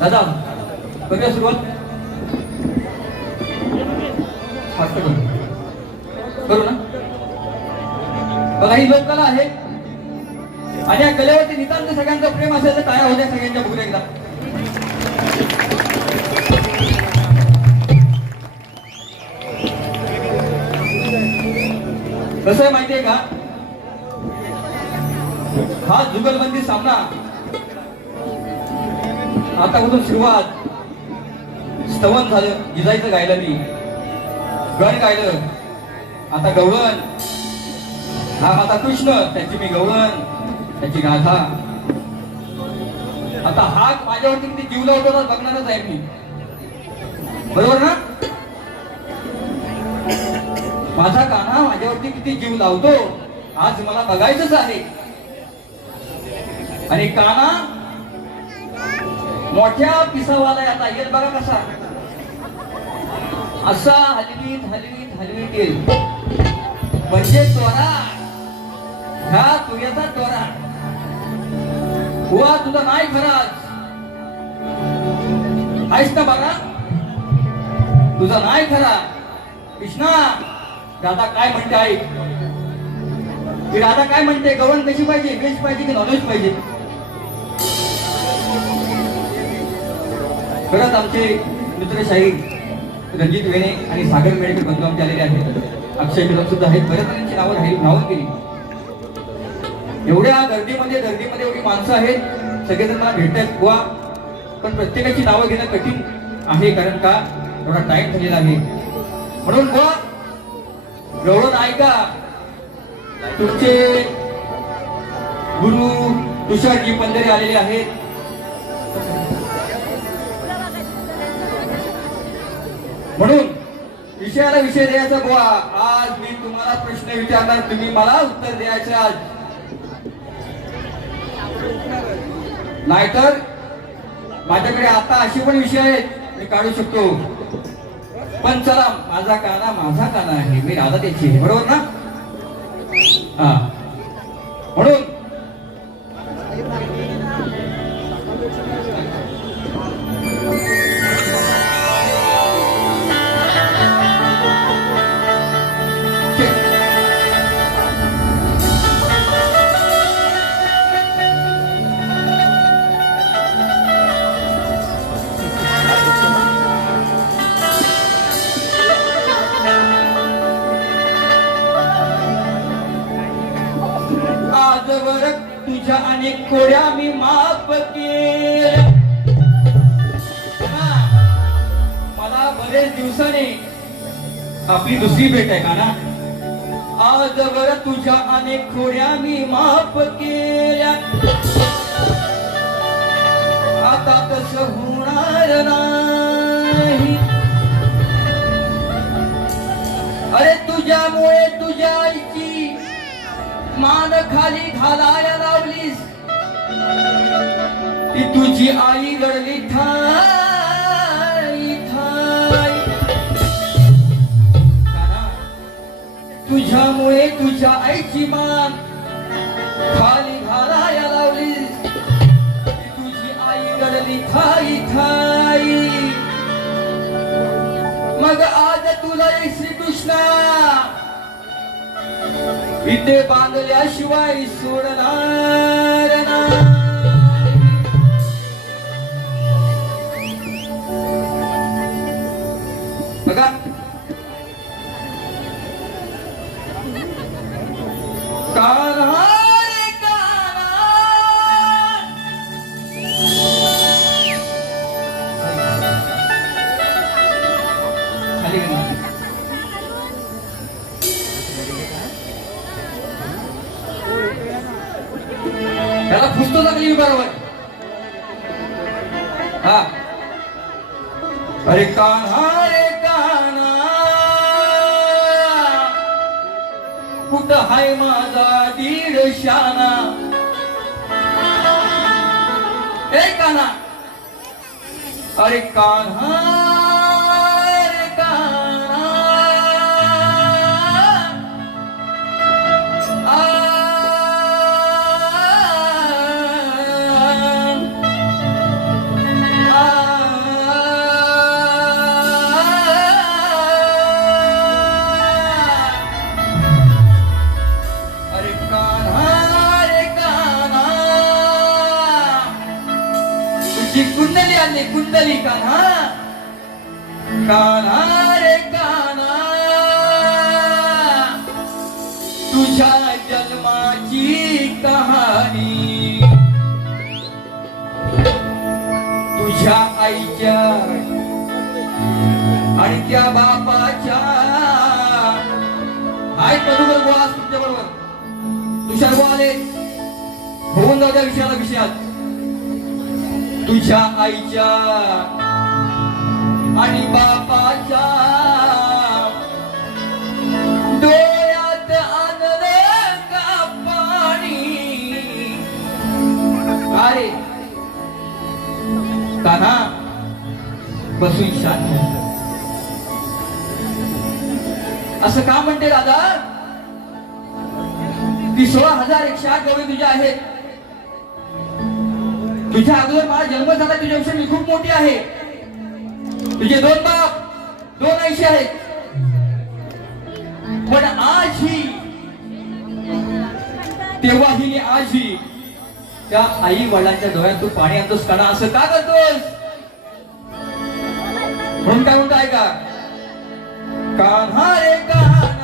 दादा करूया सुरुवात. करू. ना? बघा ही लोककला आहे. आणि या कलेवरती नितांत सगळ्यांचं प्रेम असेल तर टाळ्या होत्या सगळ्यांच्या बघूया एकदा. कसं आहे माहितीये का? हा जुगलबंदी सामना आता सुरुवात. स्तवन झालं जिजाईचं गायलं मी. गण गायलं. आता गवळण. हा माता कृष्ण त्याची मी गवळण त्याची गाथा. आता हा माझ्यावरती किती जीव लावतो ना बघणारच आहे मी. बरोबर ना? माझा कान्हा माझ्यावरती किती जीव लावतो आज मला बघायचंच आहे. आणि काना मोठ्या पिसावाला आता. येत बघा कसा. असा हलवीत हलवीत हलवीत येईल. म्हणजे त्वरा. ह्या तुझ्याचा त्वरा. हुआ तुझा नाही खराच. आहेस ना बघा. तुझा नाही खरा. कृष्णा दादा काय म्हणते आई? की राधा काय म्हणते? गवण कशी पाहिजे? व्हेज पाहिजे की नॉनव्हेज पाहिजे? खरंच आमचे मित्रशाही रणजित वेणे आणि सागर मेळकर बंधू आमचे आलेले आहेत. अक्षय मिलम सुद्धा आहेत. बऱ्याच जणांची नावं राहील नावं केली. एवढ्या गर्दीमध्ये गर्दीमध्ये एवढी माणसं आहेत. सगळेजण मला भेटतात बुवा पण प्रत्येकाची नावं घेणं कठीण आहे कारण का? एवढा टाईम झालेला आहे. म्हणून बुवा गौरव ऐका. तुमचे गुरु तुषारजी पंधरे आलेले आहेत. म्हणून विषयाला विषय द्यायचा बुवा. आज मी तुम्हाला प्रश्न विचारणार तुम्ही मला उत्तर द्यायचे आज. नाहीतर माझ्याकडे आता असे पण विषय आहेत मी काढू शकतो. पण चला माझा काना माझा काना आहे. मी राधा त्याची बरोबर ना? हा. म्हणून आजवर तुझ्या अनेक कोड्या मी माफ केल्या. मला बरेच दिवसाने आपली दुसरी भेट आहे का ना? आजवर तुझ्या अनेक खोड्या मी माफ केल्या. मान खाली घालाया लावलीस. ती तुझी आई रडली थाई तुझ्यामुळे तुझ्या आईची मान खाली घालाया लावलीस. ती तुझी आई रडली थाई थाई. मग आज तुला श्रीकृष्णा इथे बांधल्याशिवाय सोडणार. हा. अरे कान्हा रे कान्हा. कुठं हाय माझा दीड शाना? ए कान्हा. अरे कान्हा आणले कुंडली कान्हा. कान्हा रे कान्हा. तुझ्या जन्माची कहाणी. तुझ्या आईच्या आणि त्या बापाच्या. आई मधुकर गोळा तुमच्या बरोबर. तुषार गोळा आले होऊन जाऊ त्या विषयाला विषयात. तुझ्या आईच्या आणि बापाच्या डोळ्यात का पाणी? अरे काना बसून शांत असं का म्हणते दादा की सोळा हजार एकशे आठ गवळी तुझ्या आहेत. तुझ्या अगोदर माझा जन्म झाला तुझ्यापेक्षा मी खूप मोठी आहे. तुझे दोन बाप दोन आईशी आहेत. पण आज ही तेव्हा ही आज ही त्या आई वडिलांच्या डोळ्यात तू पाणी आणतोस काना असं का करतोस? म्हणून काय म्हणतो ऐका? कान्हा रे कान्हा.